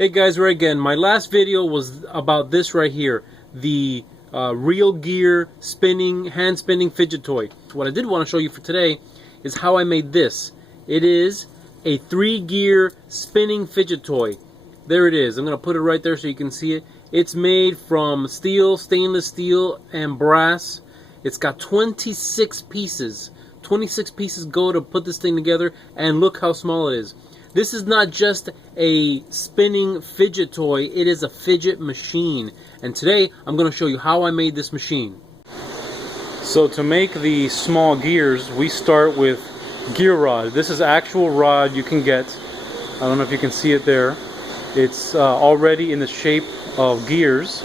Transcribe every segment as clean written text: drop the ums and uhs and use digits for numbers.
Hey guys, right again. My last video was about this right here, the Real Gear hand spinning fidget toy. What I did want to show you for today is how I made this. It is a 3-gear spinning fidget toy. There it is. I'm going to put it right there so you can see it. It's made from steel, stainless steel, and brass. It's got 26 pieces. 26 pieces go to put this thing together, and look how small it is. This is not just a spinning fidget toy, it is a fidget machine. And today I'm going to show you how I made this machine. So to make the small gears, we start with gear rod. This is actual rod you can get. I don't know if you can see it there. It's already in the shape of gears.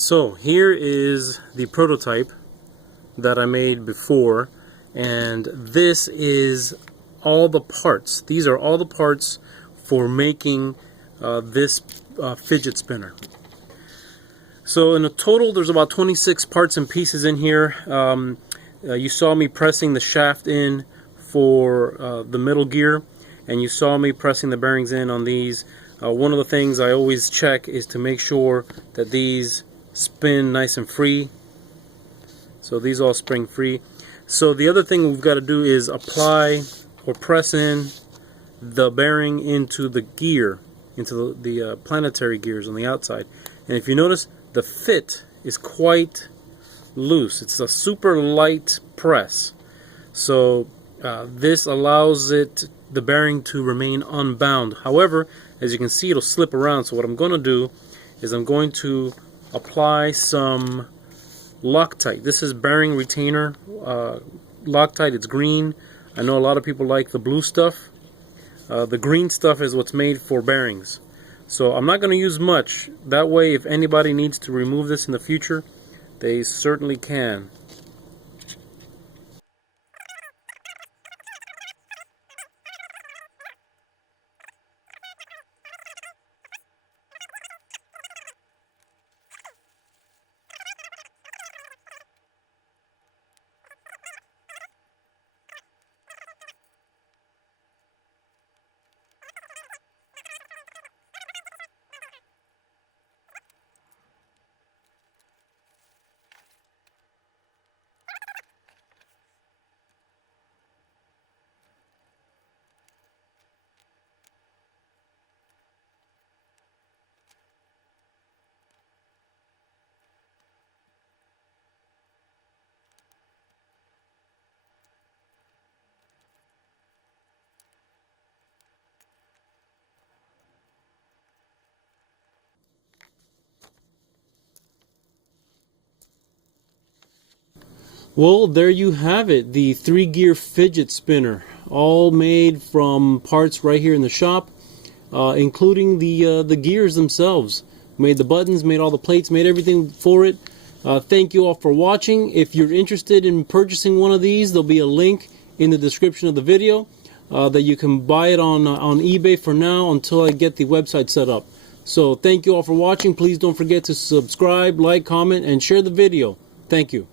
So here is the prototype that I made before, and this is all the parts. These are all the parts for making this fidget spinner. So in a total there's about 26 parts and pieces in here. You saw me pressing the shaft in for the middle gear, and you saw me pressing the bearings in on these. One of the things I always check is to make sure that these spin nice and free. So these all spring free. So the other thing we've got to do is apply or press in the bearing into the gear, into the planetary gears on the outside. And if you notice, the fit is quite loose. It's a super light press. So this allows the bearing to remain unbound. However, as you can see, it'll slip around. So what I'm going to do is I'm going to apply some Loctite. This is bearing retainer Loctite. It's green. I know a lot of people like the blue stuff. The green stuff is what's made for bearings. So I'm not going to use much. That way, if anybody needs to remove this in the future, they certainly can. Well, there you have it, the 3-gear fidget spinner, all made from parts right here in the shop, including the gears themselves. Made the buttons, made all the plates, made everything for it. Thank you all for watching. If you're interested in purchasing one of these, there'll be a link in the description of the video that you can buy it on eBay for now until I get the website set up. So thank you all for watching. Please don't forget to subscribe, like, comment, and share the video. Thank you.